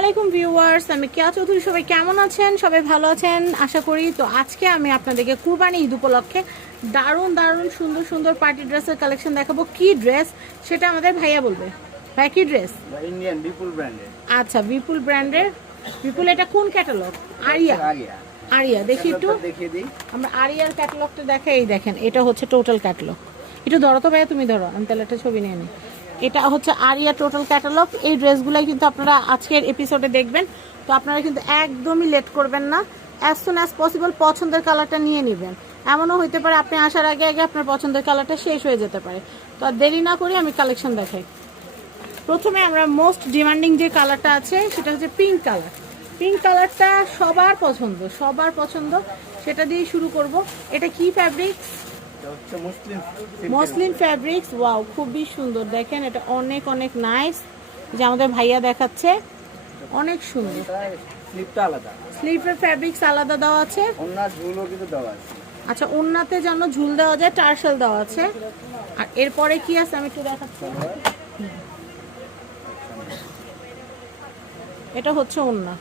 আলাইকুম ভিউয়ার্স আমি কেয়া চৌধুরী। সবাই কেমন আছেন? সবাই ভালো আছেন? আশা করি তো আজকে আমি আপনাদেরকে কুরবানি ঈদ উপলক্ষে দারুণ দারুণ সুন্দর সুন্দর পার্টি ড্রেসের কালেকশন দেখাবো। কি ড্রেস? সেটা আমাদের ভাইয়া বলবে। ভাই কি ড্রেস? ইন্ডিয়ান বিপুল ব্র্যান্ডের আচ্ছা বিপুল ব্র্যান্ডের বিপুল এটা কোন ক্যাটালগ আরিয়া। আরিয়া। আরিয়া দেখি একটু। আমরা আরিয়ার ক্যাটালগটা দেখে এই দেখেন এটা হচ্ছে টোটাল ক্যাটালগ একটু ধরো তো ভাইয়া তুমি ধরো আমি তাহলে একটা ছবি নিয়ে নিই। এটা হচ্ছে আরিয়া টোটাল ক্যাটালগ এই ড্রেসগুলাই কিন্তু আপনারা আজকের এপিসোডে দেখবেন। তো আপনারা কিন্তু একদমই লেট করবেন না। অ্যাজ সুন অ্যাজ পসিবল পছন্দের কালারটা নিয়ে নেবেন। এমনও হইতে পারে আপনি আসার আগে আগে আপনার পছন্দের কালারটা শেষ হয়ে যেতে পারে। তো আর দেরি না করি আমি কালেকশন দেখাই। প্রথমে আমরা মোস্ট ডিমান্ডিং যে কালারটা আছে, সেটা হচ্ছে পিঙ্ক কালার পিঙ্ক কালারটা সবার পছন্দ সবার পছন্দ। সেটা দিয়ে শুরু করব। এটা কি ফ্যাব্রিক এটা হচ্ছে মুসলিম মসলিন ফ্যাব্রিক্স ওয়াও খুবই সুন্দর। দেখেন এটা অনেক অনেক নাইস যে আমাদের ভাইয়া দেখাচ্ছে। অনেক সুন্দর। স্লিপটা আলাদা। ফ্যাব্রিক্স আলাদা দেওয়া আছে। অন্য ঝুলও কিন্তু দেওয়া আছে। আচ্ছা যেন ঝুল দেওয়া যায় টার্সেল দেওয়া আছে। আর এরপরে কি আছে আমি একটু দেখাচ্ছি। এটা হচ্ছে ওন্না।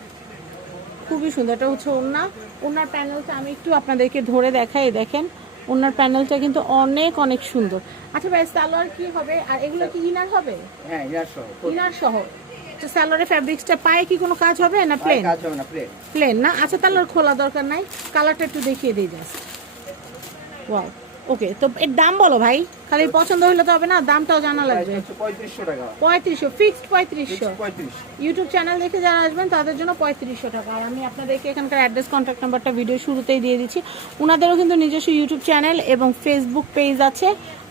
খুবই সুন্দর এটা হচ্ছে ওন্না। ওনার প্যানেলটা আমি একটু আপনাদেরকে ধরে দেখাই দেখেন। ওনার প্যানেলটা কিন্তু অনেক অনেক সুন্দর। আচ্ছা ভাই সালোয়ার কি হবে? আর এগুলো কি ইনার হবে? হ্যাঁ ইনার সহ। ইনার সহ। তো সালোয়ারের ফ্যাব্রিক্সটা পায়ে কি কোনো কাজ হবে না প্লেন প্লেন কাজ হবে না প্লেন প্লেন না? আচ্ছা তাহলে খোলা দরকার নাই। কালারটা একটু দেখিয়ে দিই জাস্ট ওয়াও ওকে তো এর দাম বলো ভাই। খালি পছন্দ হলে তো হবে না দামটাও জানা লাগবে। হচ্ছে পঁয়ত্রিশশো ফিক্সড পঁয়ত্রিশশো পঁয়ত্রিশ। ইউটিউব চ্যানেল দেখে যারা আসবেন তাদের জন্য পঁয়ত্রিশশো টাকা। আর আমি আপনাদেরকে এখানকার অ্যাড্রেস কন্ট্যাক্ট নাম্বারটা ভিডিও শুরুতেই দিয়ে দিচ্ছি। ওনাদেরও কিন্তু নিজস্ব ইউটিউব চ্যানেল এবং ফেসবুক পেজ আছে।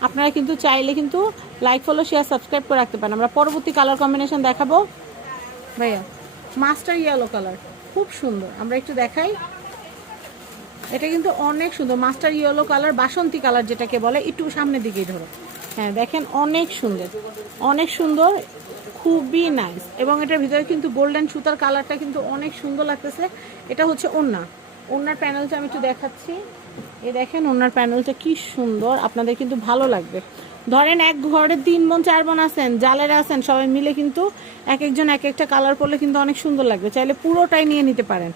আপনারা কিন্তু চাইলে কিন্তু লাইক ফলো শেয়ার সাবস্ক্রাইব করে রাখতে পারেন। আমরা পরবর্তী কালার কম্বিনেশন দেখাবো। ভাইয়া মাস্টার ইয়েলো কালার খুব সুন্দর। আমরা একটু দেখাই। এটা কিন্তু অনেক সুন্দর। মাস্টার ইয়েলো কালার, বাসন্তী কালার যেটাকে বলে, একটু সামনের দিকেই ধরো। হ্যাঁ দেখেন অনেক সুন্দর। অনেক সুন্দর, খুবই নাইস এবং এটার ভিতরে কিন্তু গোল্ডেন সুতার কালারটা কিন্তু অনেক সুন্দর লাগতেছে। এটা হচ্ছে ওন্না ওনার প্যানেলটা আমি একটু দেখাচ্ছি। এই দেখেন ওনার প্যানেলটা কি সুন্দর। আপনাদের কিন্তু ভালো লাগবে। ধরেন এক ঘরে তিন বোন, চার বোন আছেন, জালের আছেন, সবাই মিলে কিন্তু এক একজন এক একটা কালার পরলে কিন্তু অনেক সুন্দর লাগবে। চাইলে পুরোটাই নিয়ে নিতে পারেন।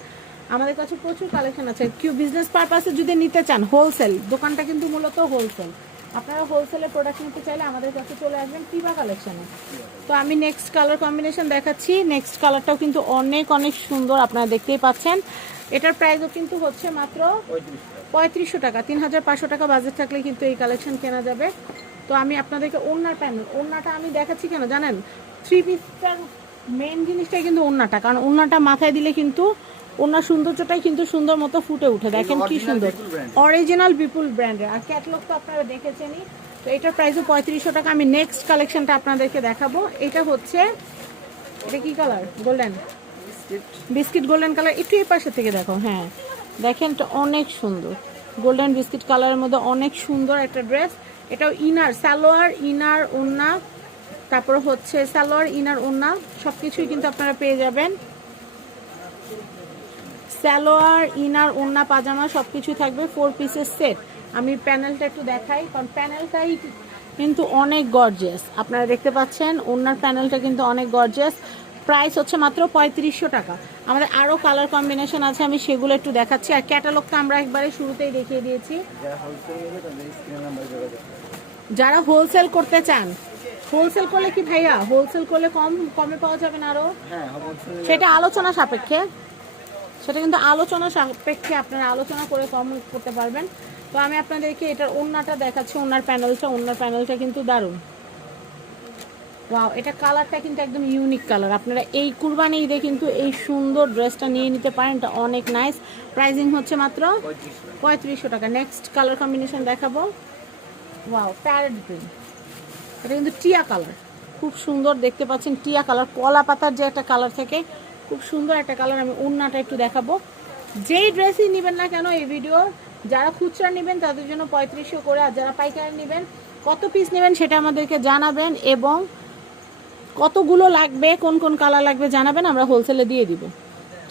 আমাদের কাছে প্রচুর কালেকশন আছে। কেউ বিজনেস পারপাসে যদি নিতে চান হোলসেল দোকানটা কিন্তু মূলত হোলসেল আপনারা হোলসেলে প্রোডাক্ট নিতে চাইলে আমাদের কাছে চলে আসবেন টিবা কালেকশনে তো আমি নেক্সট কালার কম্বিনেশন দেখাচ্ছি। নেক্সট কালারটাও কিন্তু অনেক অনেক সুন্দর আপনারা দেখতেই পাচ্ছেন। এটার প্রাইসও কিন্তু হচ্ছে মাত্র পঁয়ত্রিশ পঁয়ত্রিশশো টাকা। তিন হাজার পাঁচশো টাকা বাজেট থাকলে কিন্তু এই কালেকশন কেনা যাবে। তো আমি আপনাদেরকে ওনার প্যানেল ওনাটা আমি দেখাচ্ছি কেন জানেন? থ্রি পিসটার মেন জিনিসটাই কিন্তু ওনাটা কারণ ওনাটা মাথায় দিলে কিন্তু ওনার সৌন্দর্যটাই কিন্তু সুন্দর মতো ফুটে উঠে। দেখেন কি সুন্দর। অরিজিনাল বিপুল ব্র্যান্ডের আর ক্যাটলগ তো আপনারা দেখেছেনই। তো এটার প্রাইসও পঁয়ত্রিশশো টাকা। আমি নেক্সট কালেকশনটা আপনাদেরকে দেখাবো। এটা হচ্ছে এটা কি colour golden biscuit golden colour একটু এই পাশে থেকে দেখো হ্যাঁ। দেখেন এটা অনেক সুন্দর। গোল্ডেন বিস্কিট কালারের মধ্যে অনেক সুন্দর একটা ড্রেস এটাও ইনার সালোয়ার ইনার ওন্না তারপর হচ্ছে সালোয়ার ইনার ওন্না সব কিছুই কিন্তু আপনারা পেয়ে যাবেন। সালোয়ার ইনার ওন্না পাজামা সব কিছুই থাকবে ফোর পিসের সেট আমি প্যানেলটা একটু দেখাই কারণ প্যানেলটাই কিন্তু অনেক গর্জেস আপনারা দেখতে পাচ্ছেন ওনার প্যানেলটা কিন্তু অনেক গর্জেস প্রাইস হচ্ছে মাত্র পঁয়ত্রিশশো টাকা। আমাদের আরও কালার কম্বিনেশন আছে আমি সেগুলো একটু দেখাচ্ছি। আর ক্যাটালগটা আমরা একবারে শুরুতেই দেখিয়ে দিয়েছি। হোলসেল। যারা হোলসেল করতে চান হোলসেল করলে কি ভাইয়া? হোলসেল করলে কম কমে পাওয়া যাবে না আরও হ্যাঁ সেটা আলোচনা সাপেক্ষে। সেটা কিন্তু আলোচনা সাপেক্ষে আপনারা আলোচনা করে কম করতে পারবেন। তো আমি আপনাদেরকে এটার ওন্নাটা দেখাচ্ছি ওনার প্যানেলটা ওনার প্যানেলটা কিন্তু দারুণ। ওয়াও এটা কালারটা কিন্তু একদম ইউনিক কালার আপনারা এই কুরবানি ঈদে কিন্তু এই সুন্দর ড্রেসটা নিয়ে নিতে পারেন, এটা অনেক নাইস প্রাইজিং হচ্ছে মাত্র পঁয়ত্রিশশো টাকা। নেক্সট কালার কম্বিনেশন দেখাবো। ওয়াও প্যারেট গ্রিন এটা কিন্তু টিয়া কালার খুব সুন্দর দেখতে পাচ্ছেন টিয়া কালার কলা পাতার যে একটা কালার থাকে খুব সুন্দর একটা কালার, আমি ওড়নাটা একটু দেখাবো। যেই ড্রেসই নেবেন না কেন এই ভিডিও যারা খুচরা নেবেন তাদের জন্য পঁয়ত্রিশশো করে, আর যারা পাইকারি নেবেন, কত পিস নেবেন সেটা আমাদেরকে জানাবেন এবং কতগুলো লাগবে, কোন কোন কালার লাগবে জানাবেন, আমরা হোলসেলে দিয়ে দিব।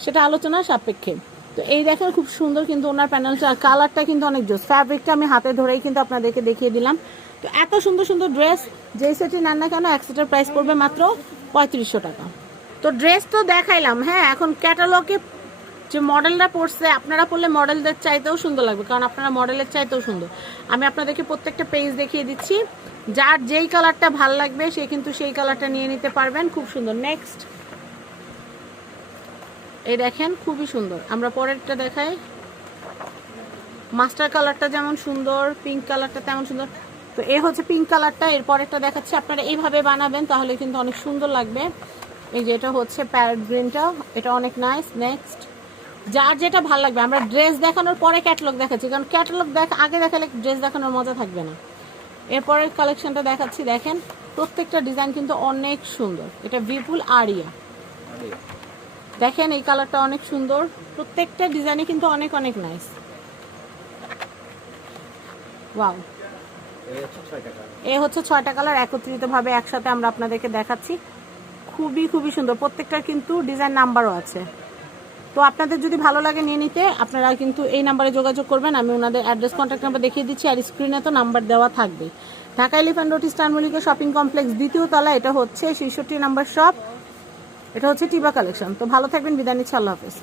সেটা আলোচনা সাপেক্ষে। তো এই দেখেন খুব সুন্দর কিন্তু ওনার প্যানেলটা আর কালারটা কিন্তু অনেক জোস। ফ্যাব্রিকটা আমি হাতে ধরেই কিন্তু আপনাদেরকে দেখিয়ে দিলাম। তো এত সুন্দর সুন্দর ড্রেস যেই সেটি নেন না কেন, এক সেটের প্রাইস পড়বে মাত্র পঁয়ত্রিশশো টাকা। তো ড্রেস তো দেখাইলাম হ্যাঁ এখন ক্যাটালগে যে মডেলটা পড়ছে, আপনারা পড়লে মডেলদের চাইতেও সুন্দর লাগবে, কারণ আপনারা মডেলের চাইতেও সুন্দর। আমি আপনাদেরকে প্রত্যেকটা পেজ দেখিয়ে দিচ্ছি, যার যেই কালারটা ভালো লাগবে, সে কিন্তু সেই কালারটা নিয়ে নিতে পারবেন, খুব সুন্দর। নেক্সট এই দেখেন, খুবই সুন্দর। আমরা পরেরটা দেখাই। মাস্টার কালারটা যেমন সুন্দর পিঙ্ক কালারটা তেমন সুন্দর। তো এ হচ্ছে পিঙ্ক কালারটা এর পরেরটা দেখাচ্ছি। আপনারা এইভাবে বানাবেন, তাহলে কিন্তু অনেক সুন্দর লাগবে। এই যে এটা হচ্ছে প্যারেট গ্রিনটা এটা অনেক নাইস নেক্সট যার যেটা ভালো লাগবে আমরা ড্রেস দেখানোর পরে ক্যাটালগ দেখাচ্ছি কারণ ক্যাটালগ দেখ আগে দেখালে ড্রেস দেখানোর মজা থাকবে না। এরপরের কালেকশনটা দেখাচ্ছি দেখেন প্রত্যেকটা ডিজাইন কিন্তু অনেক সুন্দর। এটা বিপুল আরিয়া দেখেন এই কালারটা অনেক সুন্দর। প্রত্যেকটা ডিজাইনে কিন্তু অনেক অনেক নাইস ওয়াও এ হচ্ছে ছয়টা কালার একত্রিতভাবে একসাথে আমরা আপনাদেরকে দেখাচ্ছি। খুবই খুবই সুন্দর। প্রত্যেকটার কিন্তু ডিজাইন নাম্বারও আছে। তো আপনাদের যদি ভালো লাগে নিয়ে নিতে, আপনারা কিন্তু এই নাম্বারে যোগাযোগ করবেন। আমি ওনাদের অ্যাড্রেস কন্ট্যাক্ট নাম্বার দেখিয়ে দিচ্ছি, আর স্ক্রিনে তো নাম্বার দেওয়া থাকবে। Dhaka elephant road star Mallika shopping complex দ্বিতীয় তলা, এটা হচ্ছে ছেষট্টি নাম্বার শপ এটা হচ্ছে টিবা কালেকশন তো ভালো থাকবেন, বিদায় নিচ্ছি, আল্লাহ হাফেজ।